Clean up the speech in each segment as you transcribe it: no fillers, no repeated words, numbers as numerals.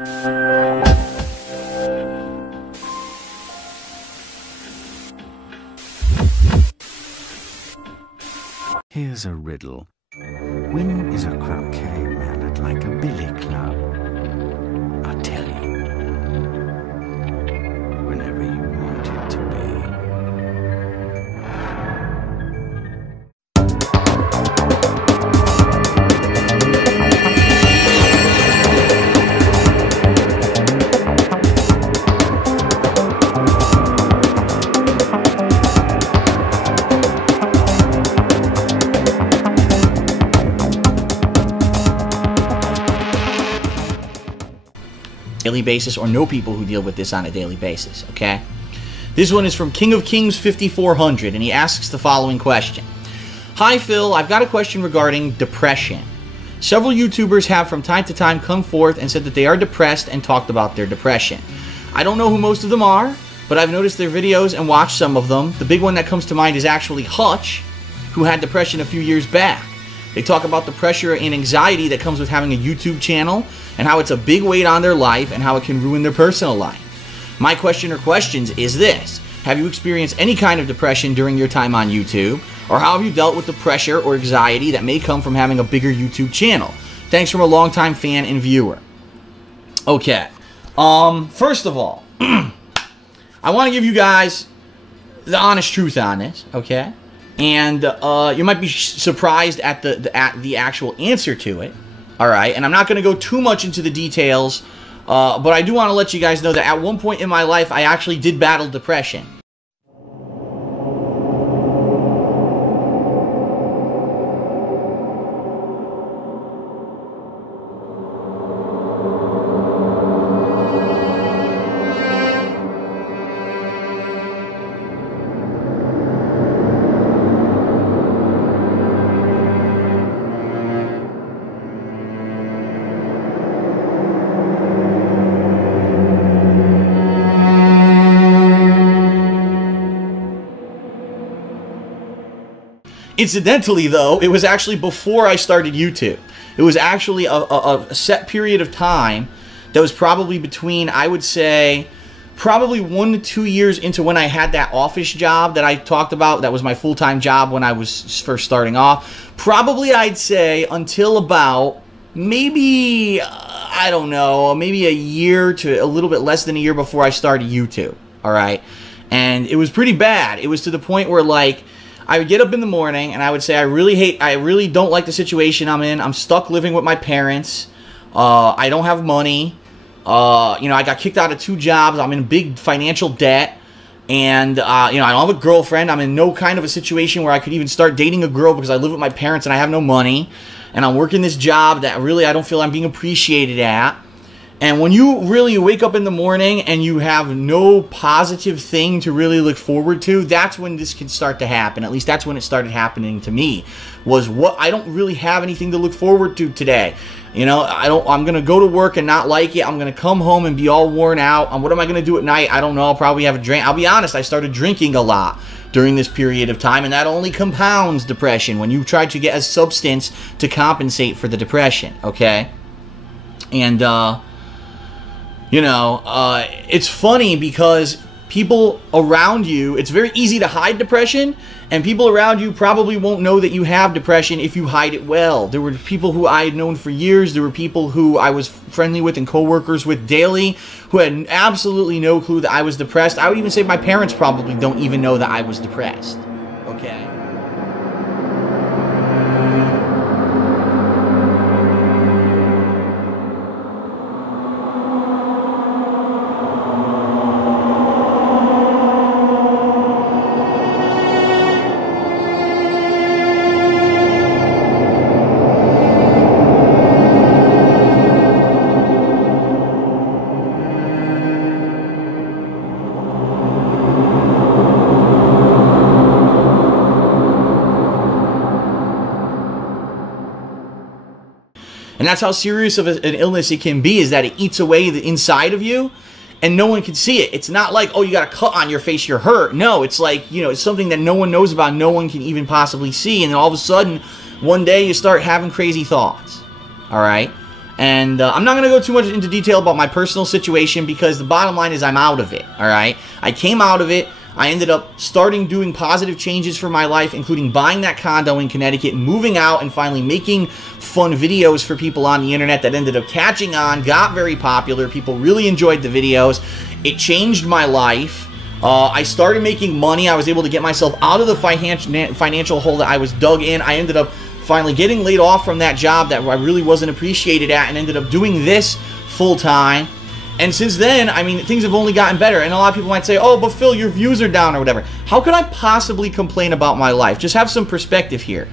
Here's a riddle. When is a croquet mallet like a billy club? I'll tell you. Whenever you want it to be. Daily basis, or know people who deal with this on a daily basis, okay? This one is from King of Kings 5400, and he asks the following question. Hi Phil, I've got a question regarding depression. Several YouTubers have from time to time come forth and said that they are depressed and talked about their depression. I don't know who most of them are, but I've noticed their videos and watched some of them. The big one that comes to mind is actually Hutch, who had depression a few years back. They talk about the pressure and anxiety that comes with having a YouTube channel and how it's a big weight on their life and how it can ruin their personal life. My question or questions is this. Have you experienced any kind of depression during your time on YouTube? Or how have you dealt with the pressure or anxiety that may come from having a bigger YouTube channel? Thanks from a longtime fan and viewer. Okay. First of all, I want to give you guys the honest truth on this, okay? And you might be surprised at the actual answer to it. All right, and I'm not going to go too much into the details, but I do want to let you guys know that at one point in my life, I actually did battle depression. Incidentally, though, it was actually before I started YouTube. It was actually a set period of time that was probably between, I would say, probably 1 to 2 years into when I had that office job that I talked about. That was my full-time job when I was first starting off. Probably, I'd say, until about maybe, I don't know, maybe a year to a little bit less than a year before I started YouTube. All right? And it was pretty bad. It was to the point where, like, I would get up in the morning and I would say, I really don't like the situation I'm in. I'm stuck living with my parents. I don't have money. You know, I got kicked out of 2 jobs. I'm in big financial debt. And, you know, I don't have a girlfriend. I'm in no kind of a situation where I could even start dating a girl because I live with my parents and I have no money. And I'm working this job that really I don't feel I'm being appreciated at. And when you really wake up in the morning and you have no positive thing to really look forward to, that's when this can start to happen. At least that's when it started happening to me. Was what I don't really have anything to look forward to today. You know, I'm going to go to work and not like it. I'm going to come home and be all worn out. And what am I going to do at night? I don't know. I'll probably have a drink. I'll be honest, I started drinking a lot during this period of time, and that only compounds depression when you try to get a substance to compensate for the depression, okay? And, you know, it's funny because people around you, it's very easy to hide depression, and people around you probably won't know that you have depression if you hide it well. There were people who I had known for years, there were people who I was friendly with and co-workers with daily who had absolutely no clue that I was depressed. I would even say my parents probably don't even know that I was depressed, okay? And that's how serious of an illness it can be, is that it eats away the inside of you and no one can see it. It's not like, oh, you got a cut on your face, you're hurt. No, it's like, you know, it's something that no one knows about, no one can even possibly see. And then all of a sudden, one day you start having crazy thoughts. All right? And I'm not going to go too much into detail about my personal situation because the bottom line is I'm out of it, all right? I came out of it. I ended up starting doing positive changes for my life, including buying that condo in Connecticut, moving out, and finally making fun videos for people on the internet that ended up catching on, got very popular. People really enjoyed the videos. It changed my life. I started making money. I was able to get myself out of the financial hole that I was dug in. I ended up finally getting laid off from that job that I really wasn't appreciated at and ended up doing this full time. And since then, I mean, things have only gotten better. And a lot of people might say, oh, but Phil, your views are down or whatever. How could I possibly complain about my life? Just have some perspective here.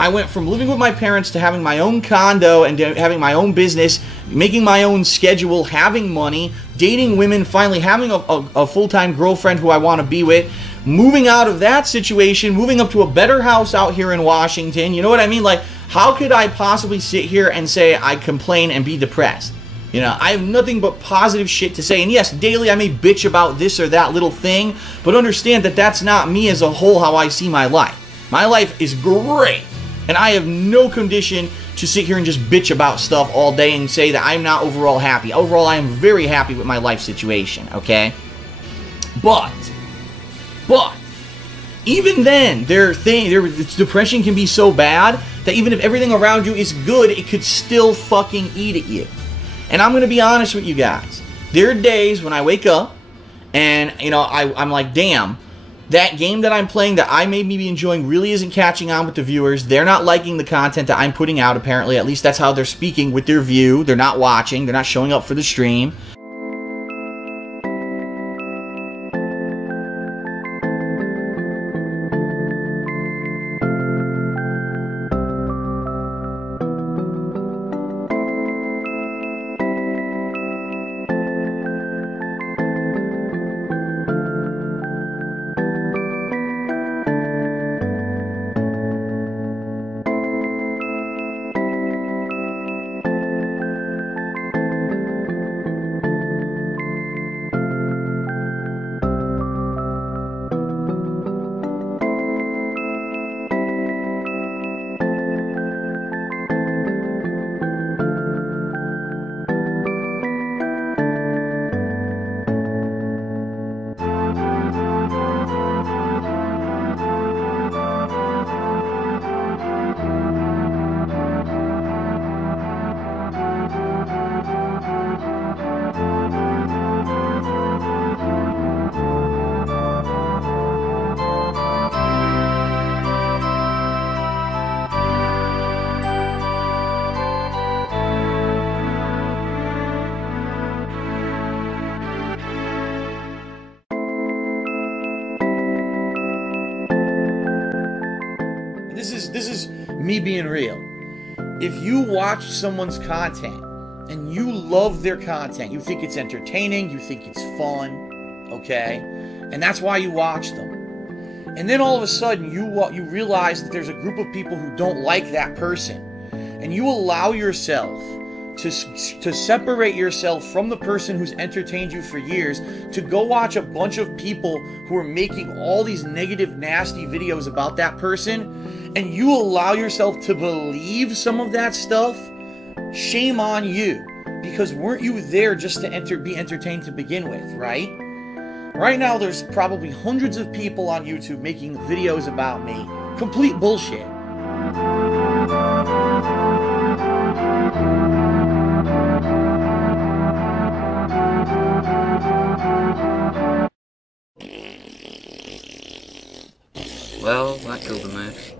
I went from living with my parents to having my own condo and having my own business, making my own schedule, having money, dating women, finally having a full-time girlfriend who I want to be with, moving out of that situation, moving up to a better house out here in Washington. You know what I mean? Like, how could I possibly sit here and say I complain and be depressed? You know, I have nothing but positive shit to say. And yes, daily I may bitch about this or that little thing, but understand that that's not me as a whole how I see my life. My life is great. And I have no condition to sit here and just bitch about stuff all day and say that I'm not overall happy. Overall, I am very happy with my life situation, okay? But, even then, depression can be so bad that even if everything around you is good, it could still fucking eat at you. And I'm going to be honest with you guys. There are days when I wake up and, you know, I'm like, damn, that game that I'm playing that I may be enjoying really isn't catching on with the viewers. They're not liking the content that I'm putting out, apparently. At least that's how they're speaking with their view. They're not watching. They're not showing up for the stream. This is me being real. If you watch someone's content and you love their content, you think it's entertaining, you think it's fun, okay? And that's why you watch them. And then all of a sudden you realize that there's a group of people who don't like that person. And you allow yourself to separate yourself from the person who's entertained you for years to go watch a bunch of people who are making all these negative, nasty videos about that person, and you allow yourself to believe some of that stuff. Shame on you, because weren't you there just to be entertained to begin with, right? Right now there's probably hundreds of people on YouTube making videos about me. Complete bullshit. Well, that killed the moose.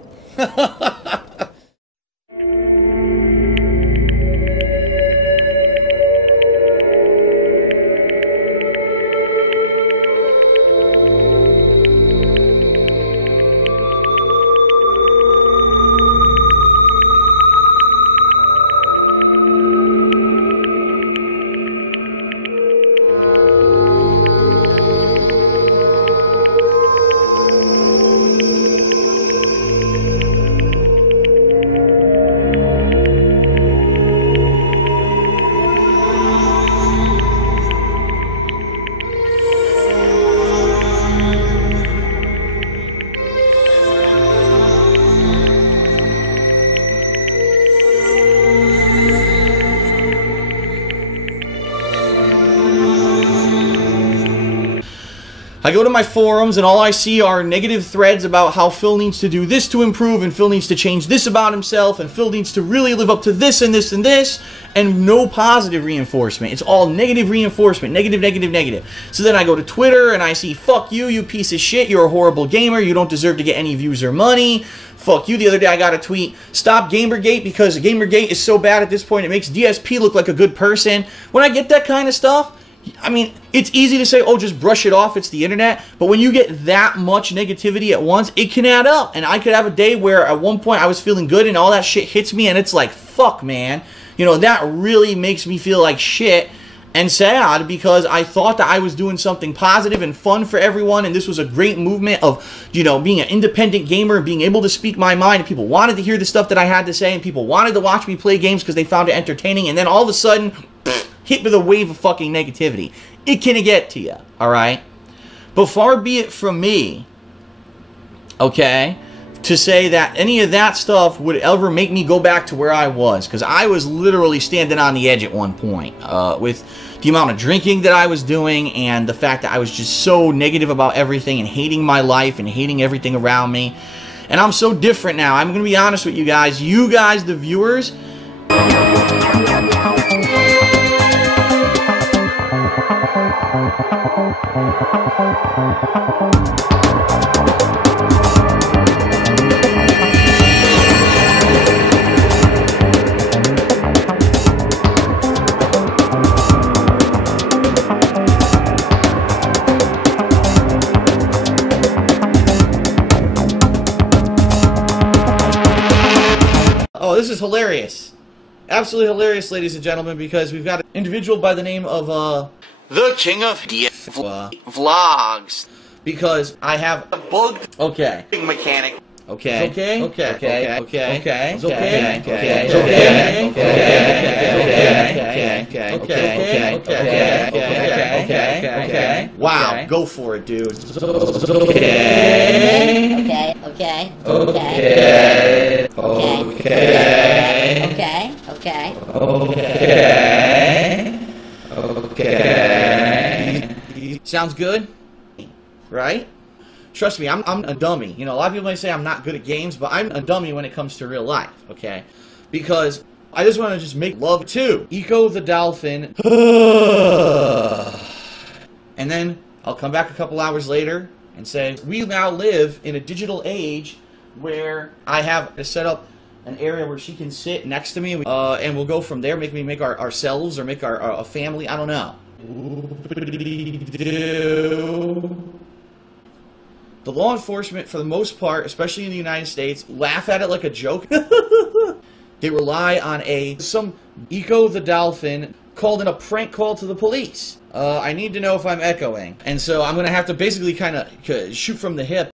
go to my forums and all I see are negative threads about how Phil needs to do this to improve, and Phil needs to change this about himself, and Phil needs to really live up to this and this and this, and no positive reinforcement. It's all negative reinforcement. Negative, negative, negative. So then I go to Twitter and I see, fuck you, you piece of shit, you're a horrible gamer, you don't deserve to get any views or money. Fuck you. The other day I got a tweet, stop Gamergate, because Gamergate is so bad at this point, it makes DSP look like a good person. When I get that kind of stuff, I mean, it's easy to say, oh, just brush it off, it's the internet. But when you get that much negativity at once, it can add up. And I could have a day where at one point I was feeling good and all that shit hits me and it's like, fuck, man. You know, that really makes me feel like shit and sad, because I thought that I was doing something positive and fun for everyone, and this was a great movement of, you know, being an independent gamer and being able to speak my mind, and people wanted to hear the stuff that I had to say, and people wanted to watch me play games because they found it entertaining, and then all of a sudden, hit with a wave of fucking negativity. It can get to you, alright? But far be it from me, okay, to say that any of that stuff would ever make me go back to where I was, because I was literally standing on the edge at one point, with the amount of drinking that I was doing, and the fact that I was just so negative about everything, and hating my life, and hating everything around me. And I'm so different now. I'm going to be honest with you guys, the viewers, oh, this is hilarious. Absolutely hilarious, ladies and gentlemen, because we've got an individual by the name of, the King of Vlogs. Because I have a bug. Okay. Mechanic. Okay. Okay. Okay. Okay. Okay. Okay. Okay. Okay. Okay. Okay. Okay. Okay. Okay. Okay. Wow. Go for it, dude. Okay. Okay. Okay. Okay. Okay. Okay. Okay. Sounds good? Right? Trust me, I'm a dummy. You know, a lot of people may say I'm not good at games, but I'm a dummy when it comes to real life, okay? Because I just want to just make love to Eco the Dolphin. And then I'll come back a couple hours later and say, we now live in a digital age where I have to set up an area where she can sit next to me, and we'll go from there. Maybe make ourselves or make our family. I don't know. The law enforcement, for the most part, especially in the United States, laugh at it like a joke. They rely on some Eco the Dolphin called in a prank call to the police. I need to know if I'm echoing. And so I'm going to have to basically kind of shoot from the hip.